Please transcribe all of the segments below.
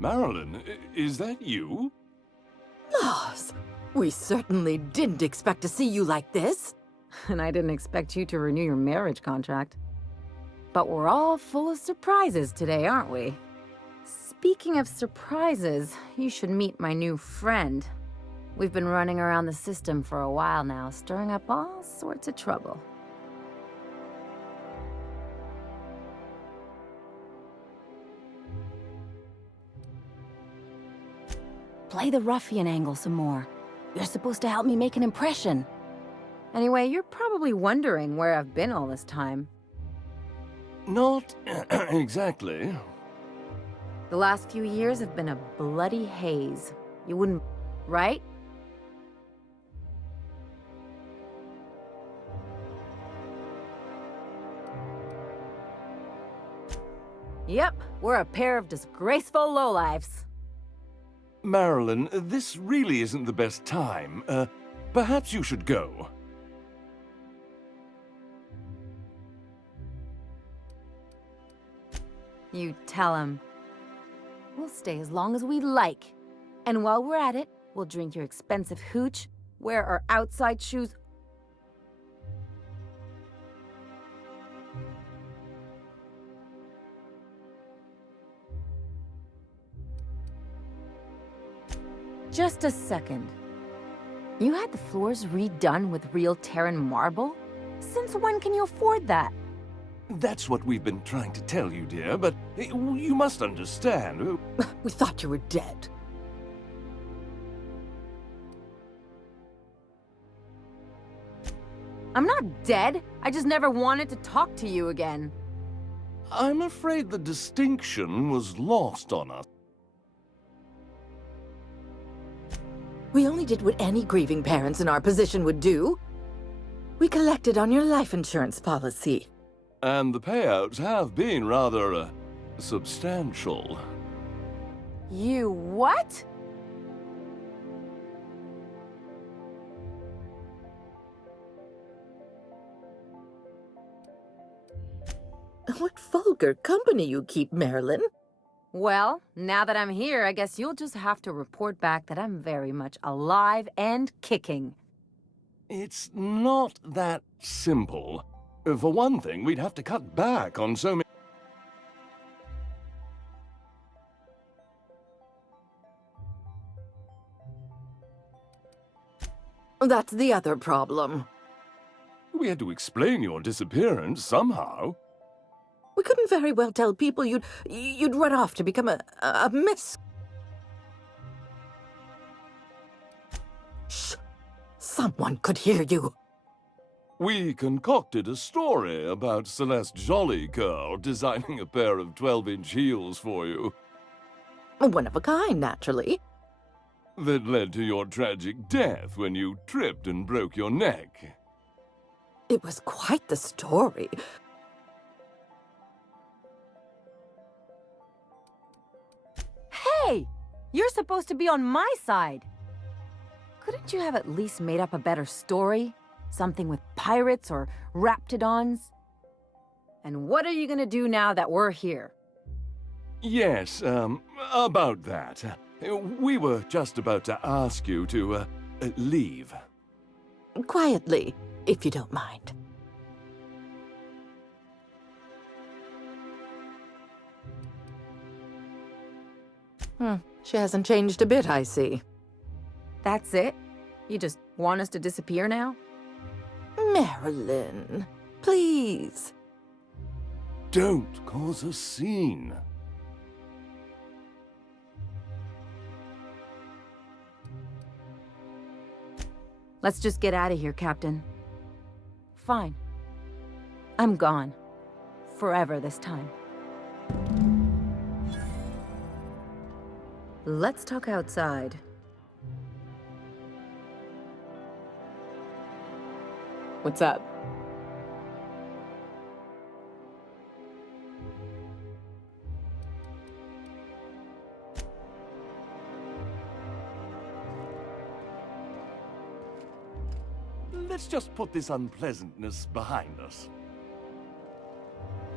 Marilyn, is that you? Loss! We certainly didn't expect to see you like this. And I didn't expect you to renew your marriage contract. But we're all full of surprises today, aren't we? Speaking of surprises, you should meet my new friend. We've been running around the system for a while now, stirring up all sorts of trouble. Play the ruffian angle some more. You're supposed to help me make an impression. Anyway, you're probably wondering where I've been all this time. Not exactly. The last few years have been a bloody haze. You wouldn't, right? Yep, we're a pair of disgraceful lowlifes. Marilyn, this really isn't the best time. Perhaps you should go. You tell him. We'll stay as long as we like. And while we're at it, we'll drink your expensive hooch, wear our outside shoes. Just a second. You had the floors redone with real Terran marble? Since when can you afford that? That's what we've been trying to tell you, dear, but you must understand. We thought you were dead. I'm not dead. I just never wanted to talk to you again. I'm afraid the distinction was lost on us. We only did what any grieving parents in our position would do. We collected on your life insurance policy. And the payouts have been rather, substantial. You what? What vulgar company you keep, Marilyn. Well, now that I'm here, I guess you'll just have to report back that I'm very much alive and kicking. It's not that simple. For one thing, we'd have to cut back on so many... That's the other problem. We had to explain your disappearance somehow. We couldn't very well tell people you'd run off to become a miss. Shh! Someone could hear you. We concocted a story about Celeste Jollycurl designing a pair of 12-inch heels for you. One of a kind, naturally. That led to your tragic death when you tripped and broke your neck. It was quite the story. Hey! You're supposed to be on my side! Couldn't you have at least made up a better story? Something with pirates or raptidons? And what are you gonna do now that we're here? Yes, about that. We were just about to ask you to, leave. Quietly, if you don't mind. She hasn't changed a bit, I see. That's it? You just want us to disappear now? Marilyn, please. Don't cause a scene. Let's just get out of here, Captain. Fine. I'm gone. Forever this time. Let's talk outside. What's up? Let's just put this unpleasantness behind us.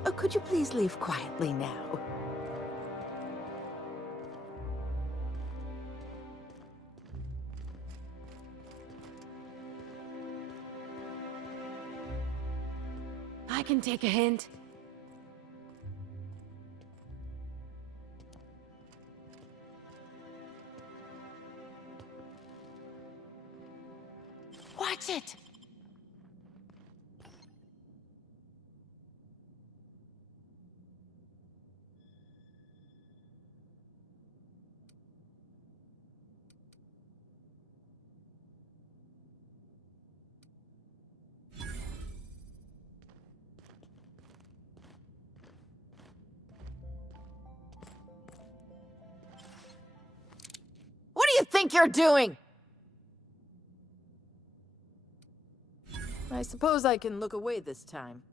Oh, could you please leave quietly now? I can take a hint. Watch it! What do you think you're doing? I suppose I can look away this time.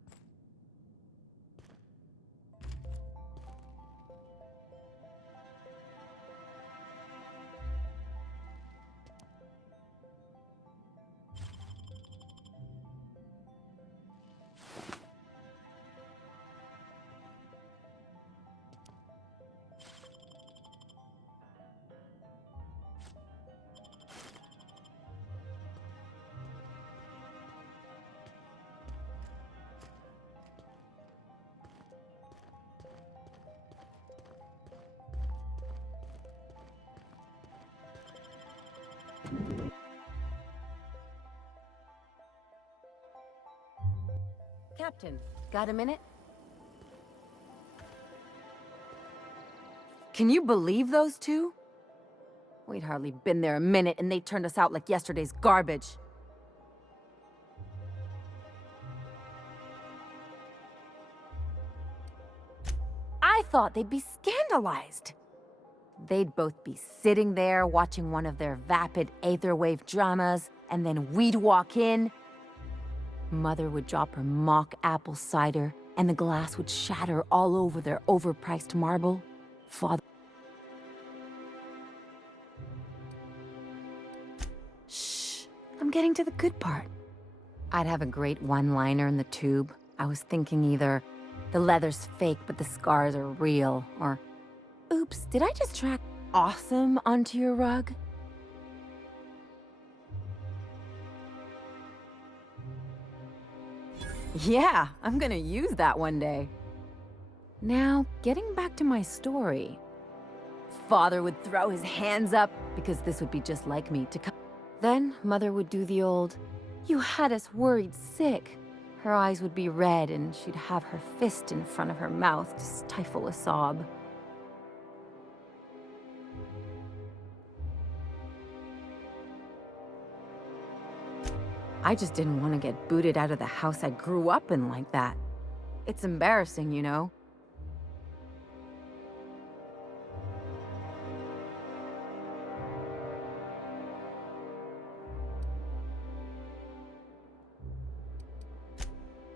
Captain, got a minute? Can you believe those two? We'd hardly been there a minute and they turned us out like yesterday's garbage. I thought they'd be scandalized. They'd both be sitting there watching one of their vapid aetherwave dramas, and then we'd walk in. Mother would drop her mock apple cider, and the glass would shatter all over their overpriced marble. Father... Shh, I'm getting to the good part. I'd have a great one-liner in the tube. I was thinking either, the leather's fake but the scars are real, or, oops, did I just track awesome onto your rug? Yeah, I'm gonna use that one day. Now, getting back to my story. Father would throw his hands up, because this would be just like me to come. Then, Mother would do the old, "You had us worried sick." Her eyes would be red, and she'd have her fist in front of her mouth to stifle a sob. I just didn't want to get booted out of the house I grew up in like that. It's embarrassing, you know?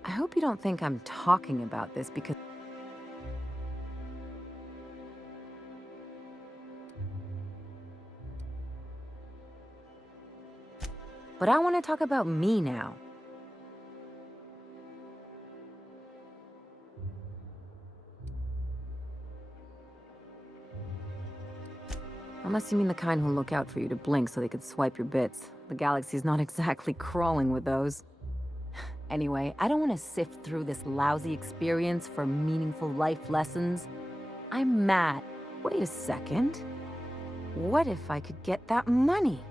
I hope you don't think I'm talking about this because... But I want to talk about me now. Unless you mean the kind who'll look out for you to blink so they could swipe your bits. The galaxy's not exactly crawling with those. Anyway, I don't want to sift through this lousy experience for meaningful life lessons. I'm mad. Wait a second. What if I could get that money?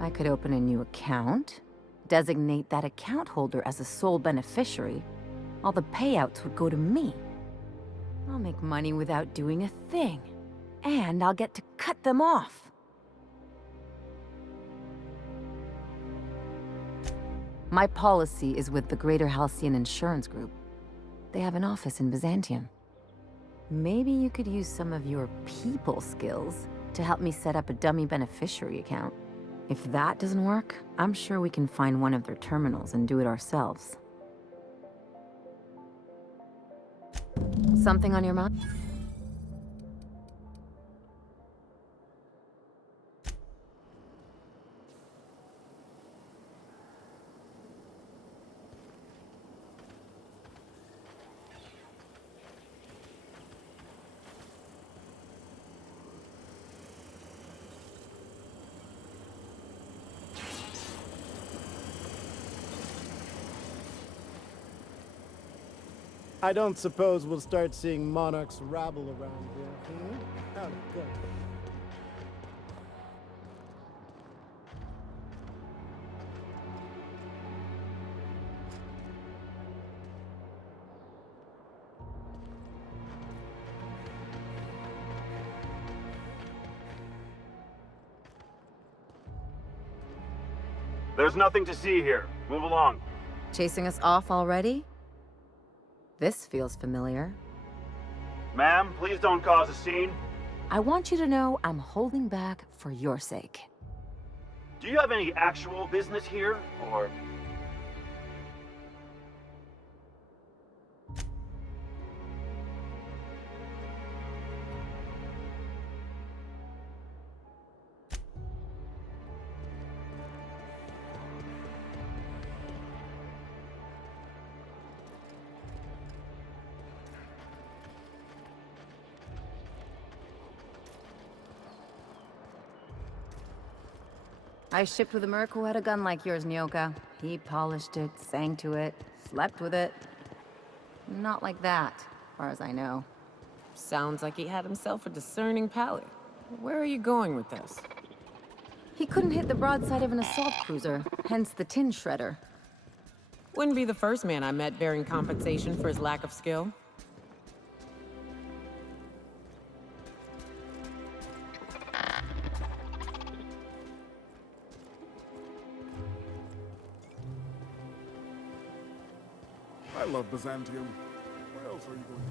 I could open a new account, designate that account holder as a sole beneficiary. All the payouts would go to me. I'll make money without doing a thing. And I'll get to cut them off. My policy is with the Greater Halcyon Insurance Group. They have an office in Byzantium. Maybe you could use some of your people skills to help me set up a dummy beneficiary account. If that doesn't work, I'm sure we can find one of their terminals and do it ourselves. Something on your mind? I don't suppose we'll start seeing monarchs rabble around here, Oh, good. There's nothing to see here. Move along. Chasing us off already? This feels familiar. Ma'am, please don't cause a scene. I want you to know I'm holding back for your sake. Do you have any actual business here, or...? I shipped with a merc who had a gun like yours, Nyoka. He polished it, sang to it, slept with it. Not like that, as far as I know. Sounds like he had himself a discerning palate. Where are you going with this? He couldn't hit the broadside of an assault cruiser, hence the tin shredder. Wouldn't be the first man I met bearing compensation for his lack of skill. I love Byzantium. Where else are you going?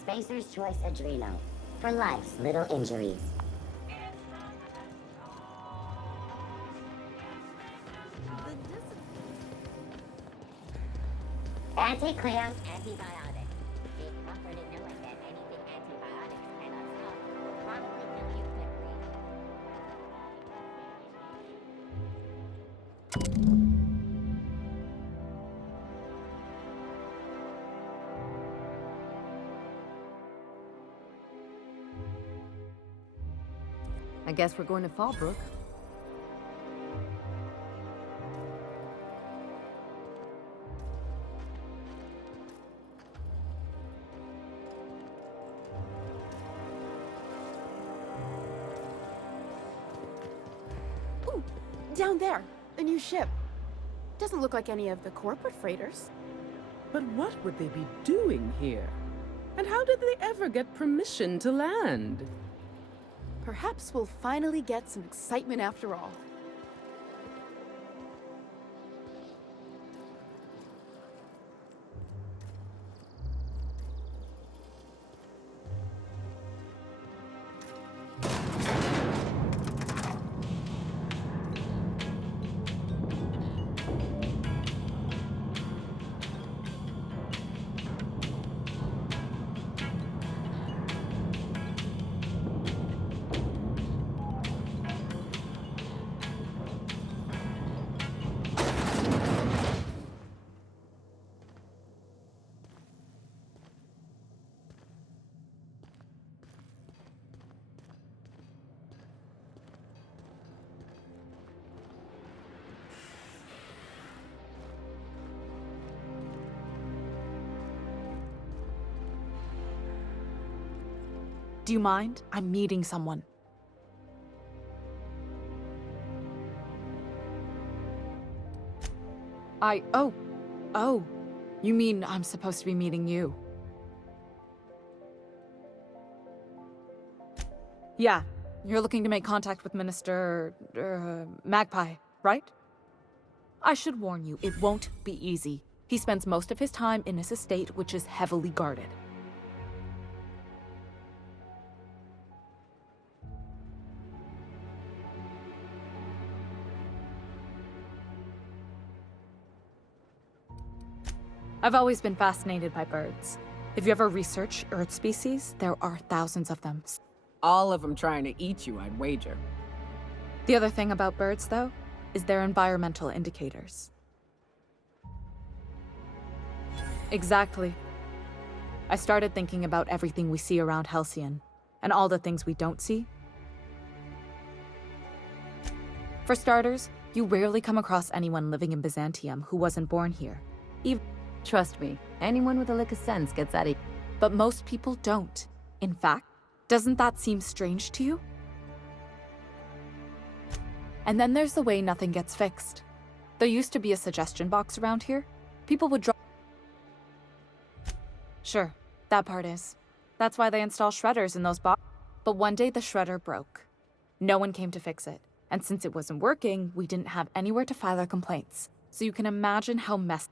Spacer's Choice Adreno. For life's little injuries. Anti-cramp, antibiotics. Be comforted knowing that anything antibiotics cannot stop will probably kill you quickly. I guess we're going to Fallbrook. Ooh, down there, a new ship. Doesn't look like any of the corporate freighters. But what would they be doing here? And how did they ever get permission to land? Perhaps we'll finally get some excitement after all. Do you mind? I'm meeting someone. Oh, you mean I'm supposed to be meeting you? Yeah, you're looking to make contact with Minister... Magpie, right? I should warn you, it won't be easy. He spends most of his time in his estate, which is heavily guarded. I've always been fascinated by birds. If you ever research Earth species, there are thousands of them. All of them trying to eat you, I'd wager. The other thing about birds, though, is their environmental indicators. Exactly. I started thinking about everything we see around Halcyon, and all the things we don't see. For starters, you rarely come across anyone living in Byzantium who wasn't born here. Trust me, anyone with a lick of sense gets at it. But most people don't. In fact, doesn't that seem strange to you? And then there's the way nothing gets fixed. There used to be a suggestion box around here. People would drop... Sure, that part is. That's why they install shredders in those boxes. But one day the shredder broke. No one came to fix it. And since it wasn't working, we didn't have anywhere to file our complaints. So you can imagine how messy.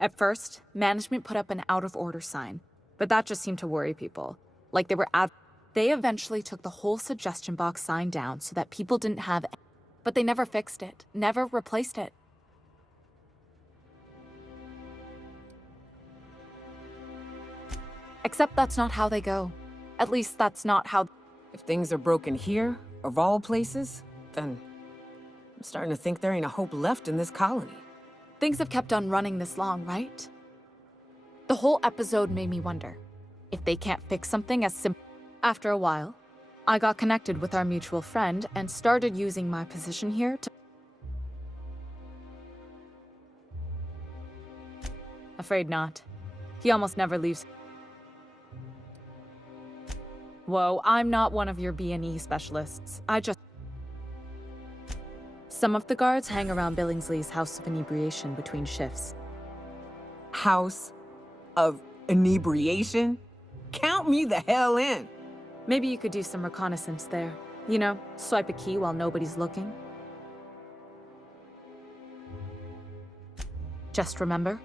At first, management put up an out-of-order sign, but that just seemed to worry people. Like they were They eventually took the whole suggestion box sign down so that people didn't have... But they never fixed it, never replaced it. Except that's not how they go. At least that's not how... If things are broken here, of all places, then I'm starting to think there ain't a hope left in this colony. Things have kept on running this long, right? The whole episode made me wonder, if they can't fix something as simple... After a while, I got connected with our mutual friend and started using my position here to... Afraid not. He almost never leaves... Whoa, I'm not one of your B&E specialists. I just... Some of the guards hang around Billingsley's House of Inebriation between shifts. House of Inebriation? Count me the hell in! Maybe you could do some reconnaissance there. You know, swipe a key while nobody's looking. Just remember,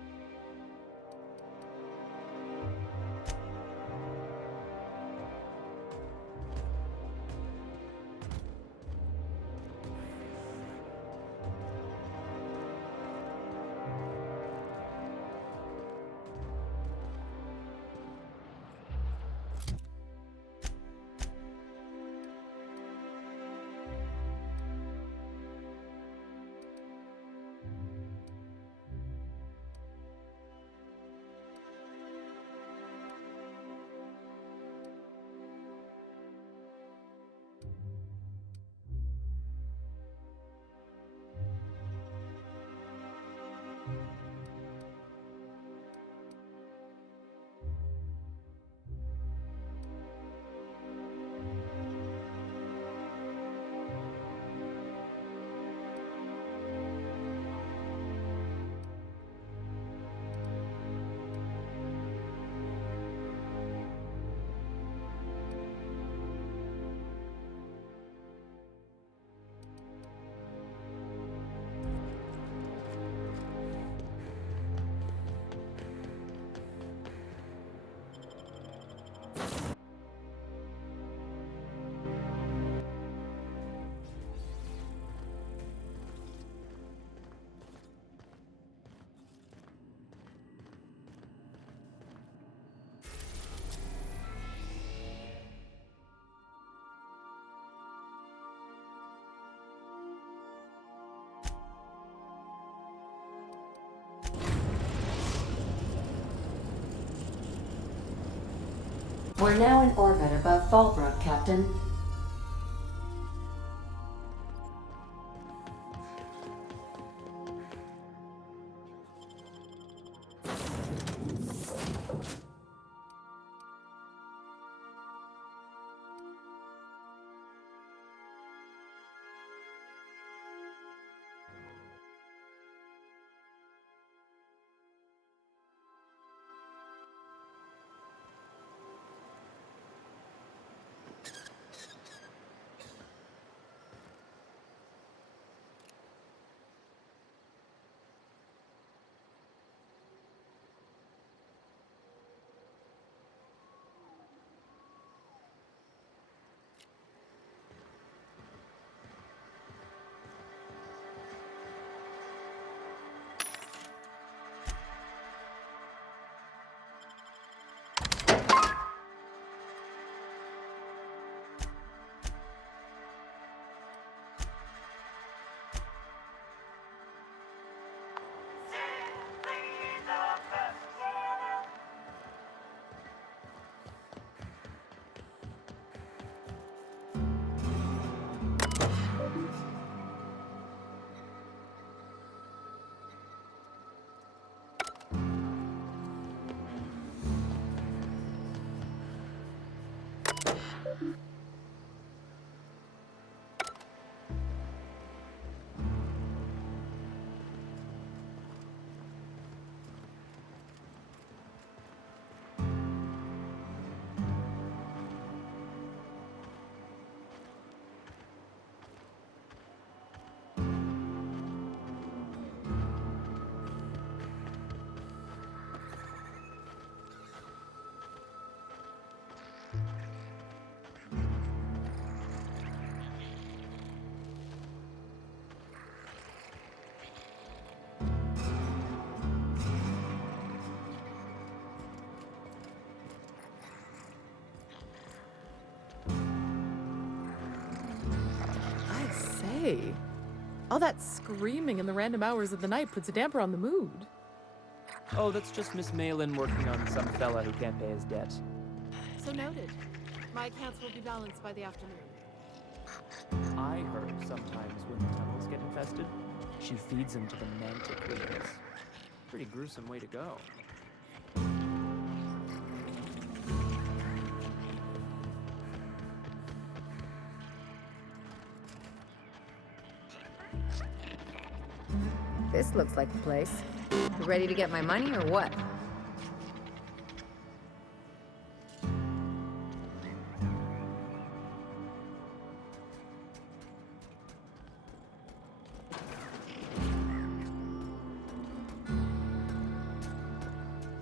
We're now in orbit above Fallbrook, Captain. I say, all that screaming in the random hours of the night puts a damper on the mood. Oh, that's just Miss Malin working on some fella who can't pay his debt. So noted. My accounts will be balanced by the afternoon. I heard sometimes when the tunnels get infested, she feeds them to the mantiqueens. Pretty gruesome way to go. This looks like the place. You ready to get my money or what?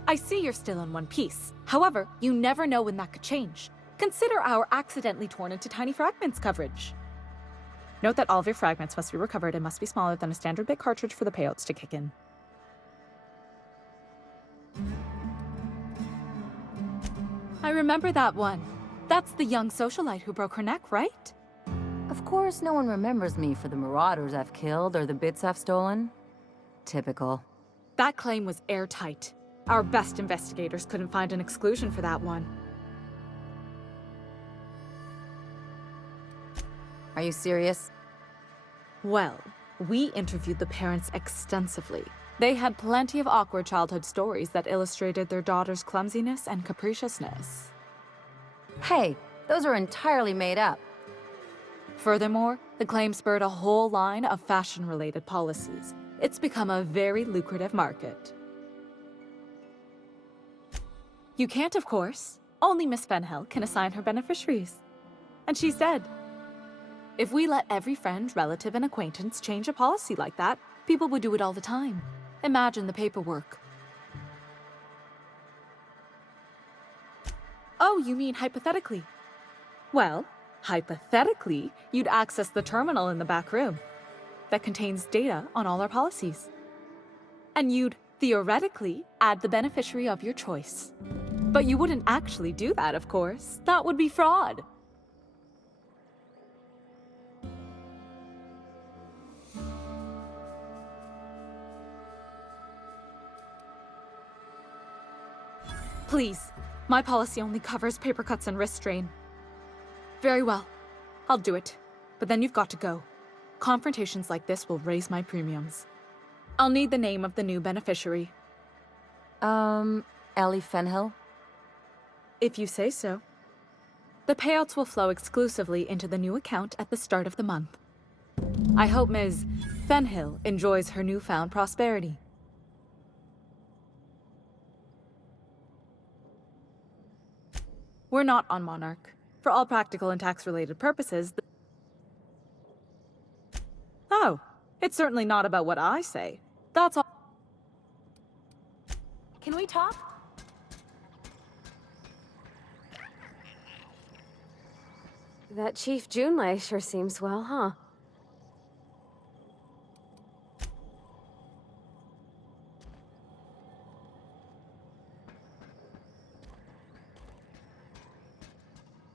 I see you're still in one piece. However, you never know when that could change. Consider our accidentally torn into tiny fragments coverage. Note that all of your fragments must be recovered and must be smaller than a standard bit cartridge for the payouts to kick in. I remember that one. That's the young socialite who broke her neck, right? Of course, no one remembers me for the marauders I've killed or the bits I've stolen. Typical. That claim was airtight. Our best investigators couldn't find an exclusion for that one. Are you serious? Well, we interviewed the parents extensively. They had plenty of awkward childhood stories that illustrated their daughter's clumsiness and capriciousness. Hey, those are entirely made up. Furthermore, the claim spurred a whole line of fashion-related policies. It's become a very lucrative market. You can't, of course. Only Miss Fenhill can assign her beneficiaries. And she's dead. If we let every friend, relative, and acquaintance change a policy like that, people would do it all the time. Imagine the paperwork. Oh, you mean hypothetically? Well, hypothetically, you'd access the terminal in the back room that contains data on all our policies. And you'd, theoretically, add the beneficiary of your choice. But you wouldn't actually do that, of course. That would be fraud. Please, my policy only covers paper cuts and wrist strain. Very well, I'll do it. But then you've got to go. Confrontations like this will raise my premiums. I'll need the name of the new beneficiary. Ellie Fenhill? If you say so. The payouts will flow exclusively into the new account at the start of the month. I hope Ms. Fenhill enjoys her newfound prosperity. We're not on Monarch. For all practical and tax-related purposes, Oh, it's certainly not about what I say. That's all. Can we talk? That Chief Junlei sure seems well, huh?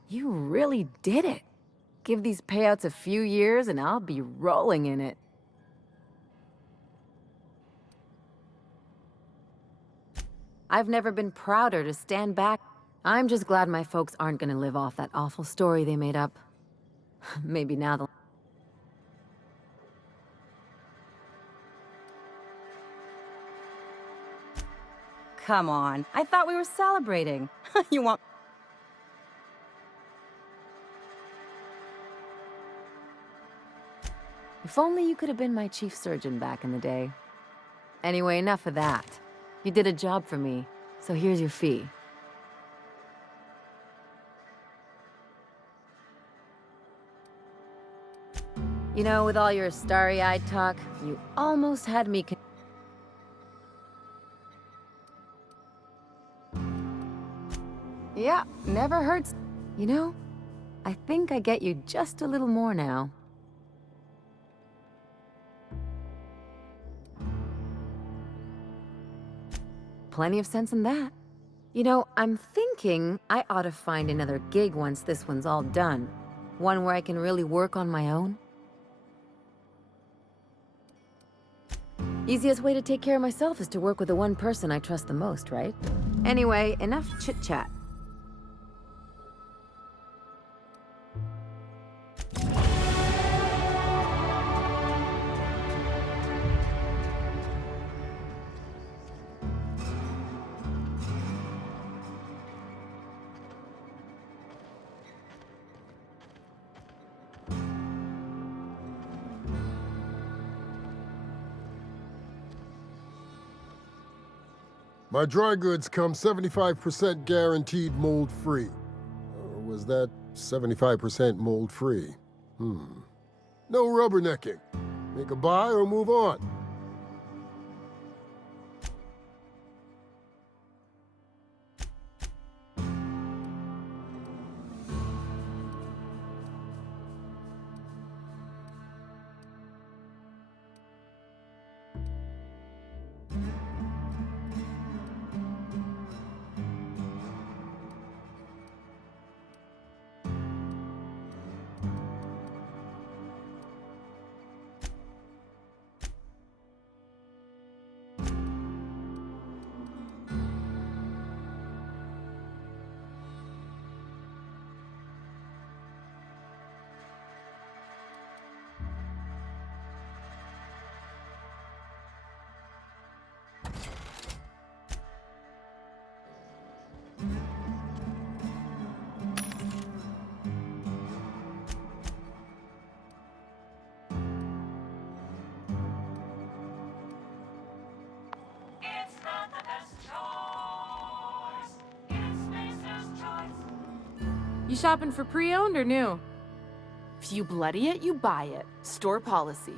You really did it. Give these payouts a few years and I'll be rolling in it. I've never been prouder to stand back. I'm just glad my folks aren't gonna live off that awful story they made up. Maybe now they'll... Come on, I thought we were celebrating. You want... If only you could have been my chief surgeon back in the day. Anyway, enough of that. You did a job for me, so here's your fee. You know, with all your starry-eyed talk, you almost had me Yeah, never hurts. You know, I think I get you just a little more now. Plenty of sense in that. You know, I'm thinking I ought to find another gig once this one's all done. One where I can really work on my own. Easiest way to take care of myself is to work with the one person I trust the most, right? Anyway, enough chit-chat. My dry goods come 75% guaranteed mold-free. Or was that 75% mold-free? No rubbernecking. Make a buy or move on. You shopping for pre-owned or new? If you bloody it, you buy it. Store policy.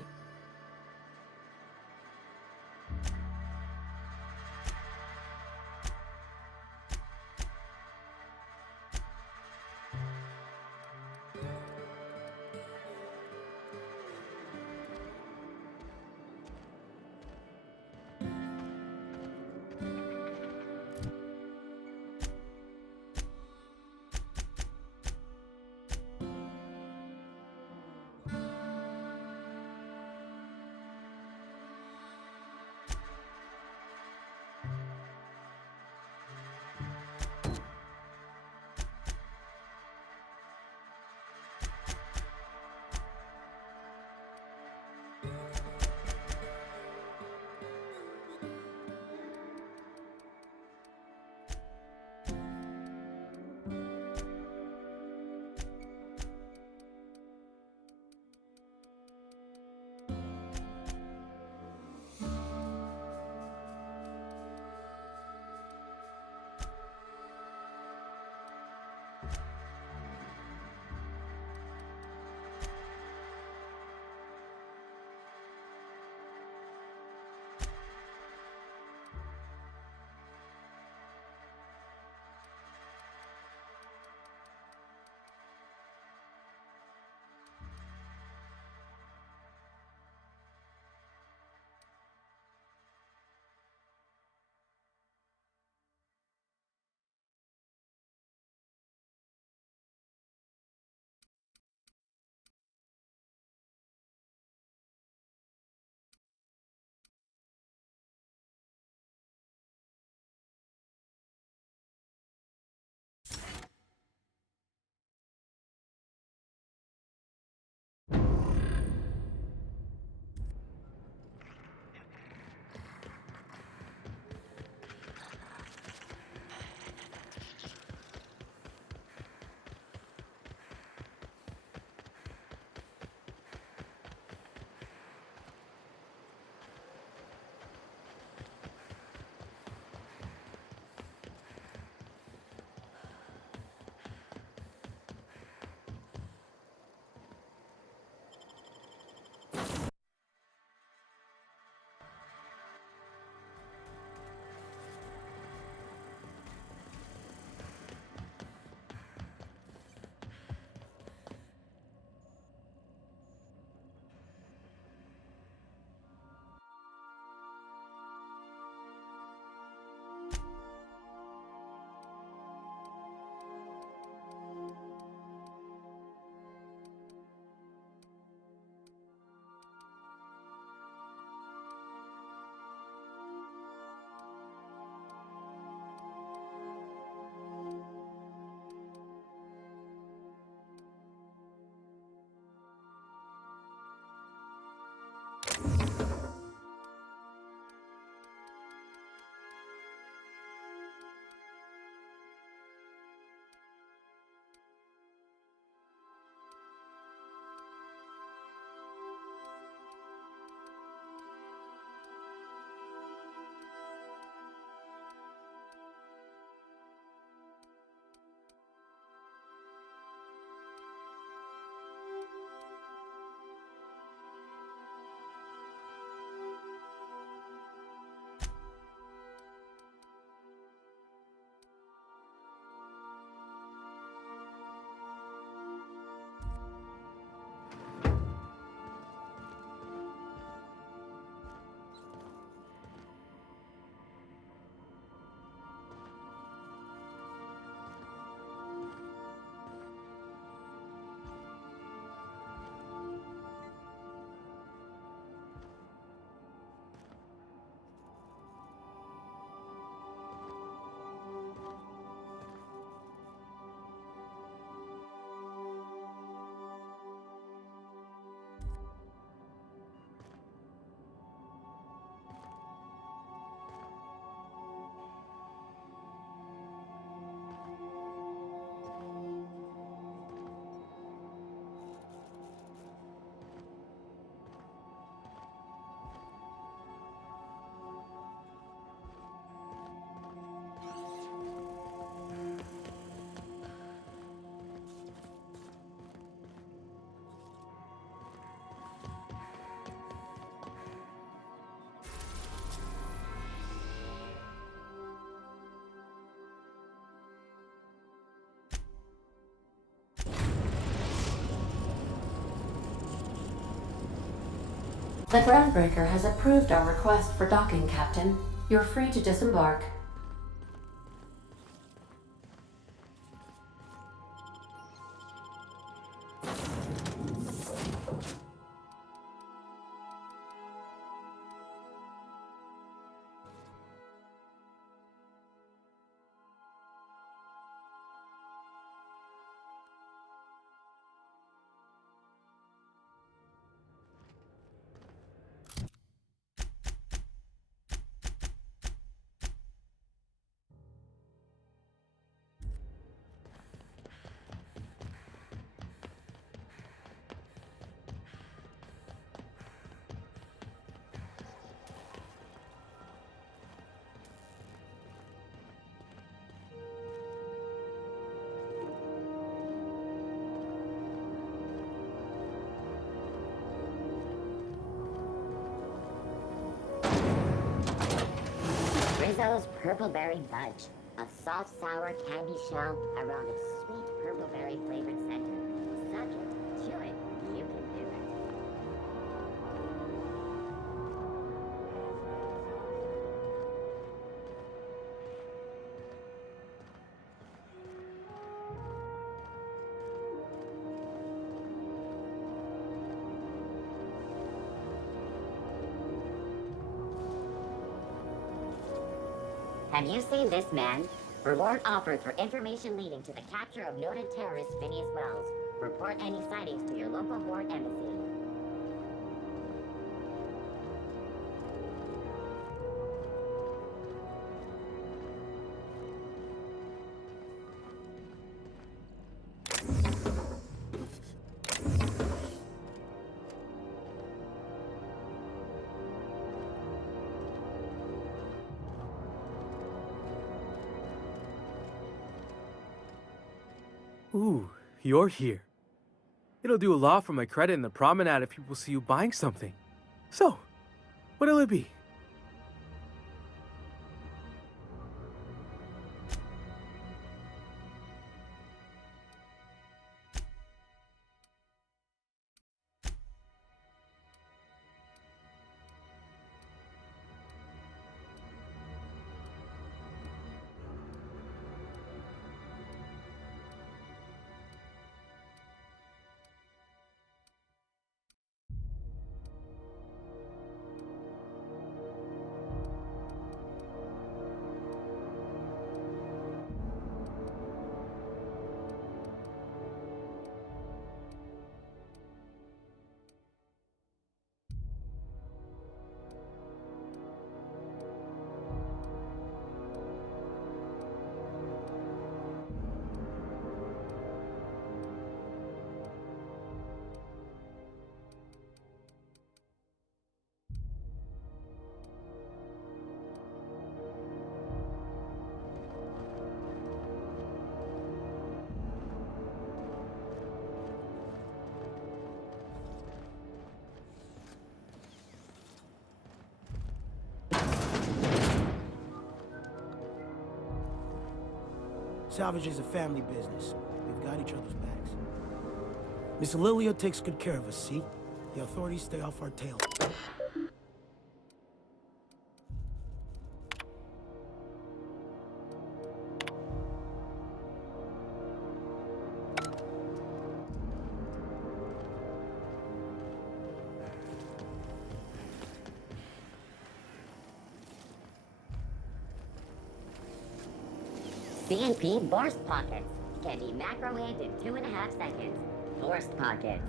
The groundbreaker has approved our request for docking, Captain. You're free to disembark. Rizzo's Purpleberry Fudge, a soft, sour candy shell around a sweet purpleberry flavored center. Subject to it, you can do it. Have you seen this man? Reward offered for information leading to the capture of noted terrorist Phineas Wells. Report any sightings to your local board embassy. Ooh, you're here. It'll do a lot for my credit in the promenade if people see you buying something. So, what'll it be? Salvage is a family business. We've got each other's backs. Miss Lilia takes good care of us, see? The authorities stay off our tail. C&P Burst Pockets can be macro-hit in 2.5 seconds. Burst Pockets.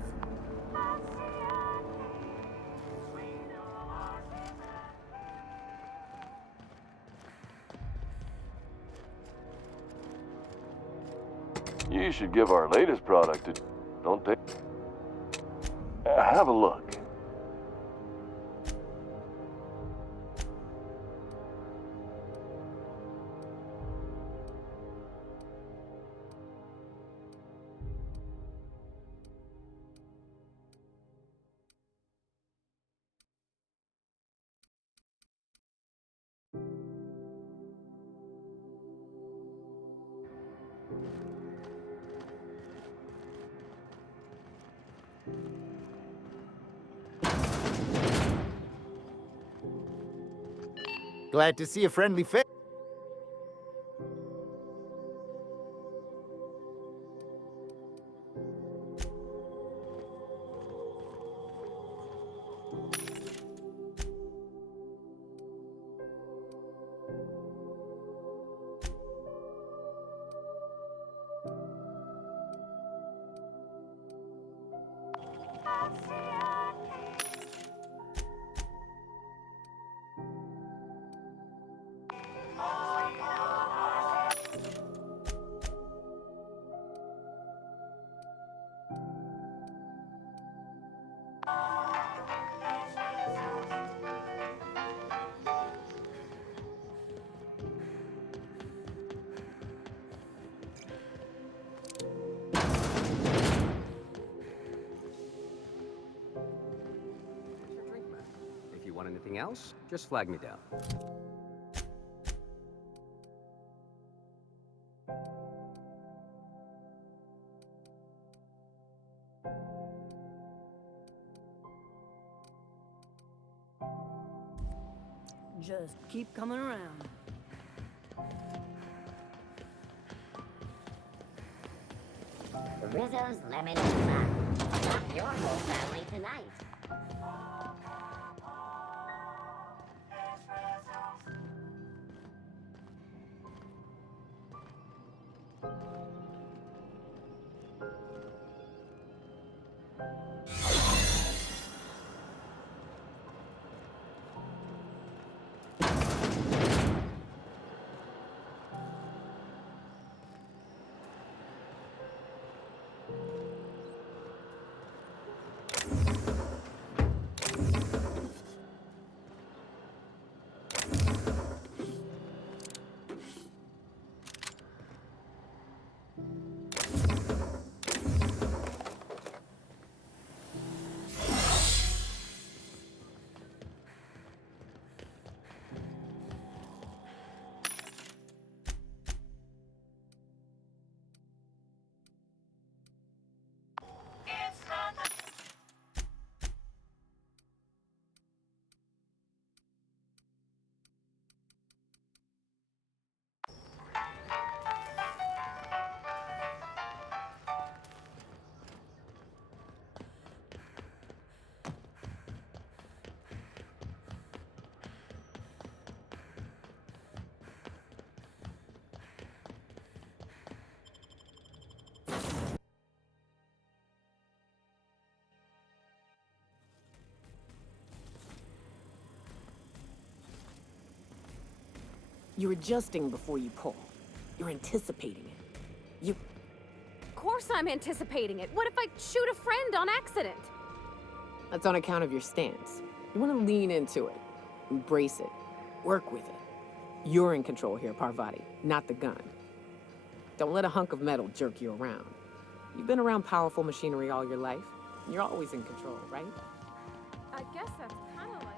You should give our latest product a... Don't they? Have a look. Glad to see a friendly face. If you want anything else, just flag me down. Just keep coming around. Rizzo's Lemon and Fun. Stop your whole family tonight. You're adjusting before you pull. You're anticipating it. Of course I'm anticipating it. What if I shoot a friend on accident? That's on account of your stance. You want to lean into it, embrace it, work with it. You're in control here, Parvati, not the gun. Don't let a hunk of metal jerk you around. You've been around powerful machinery all your life. You're always in control, right? I guess that's kind of like...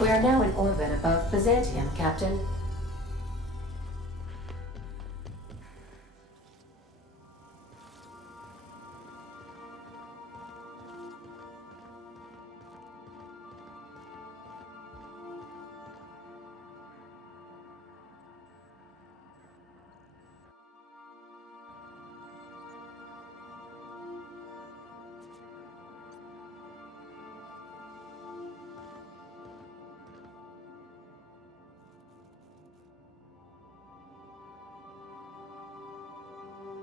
We are now in orbit above Byzantium, Captain.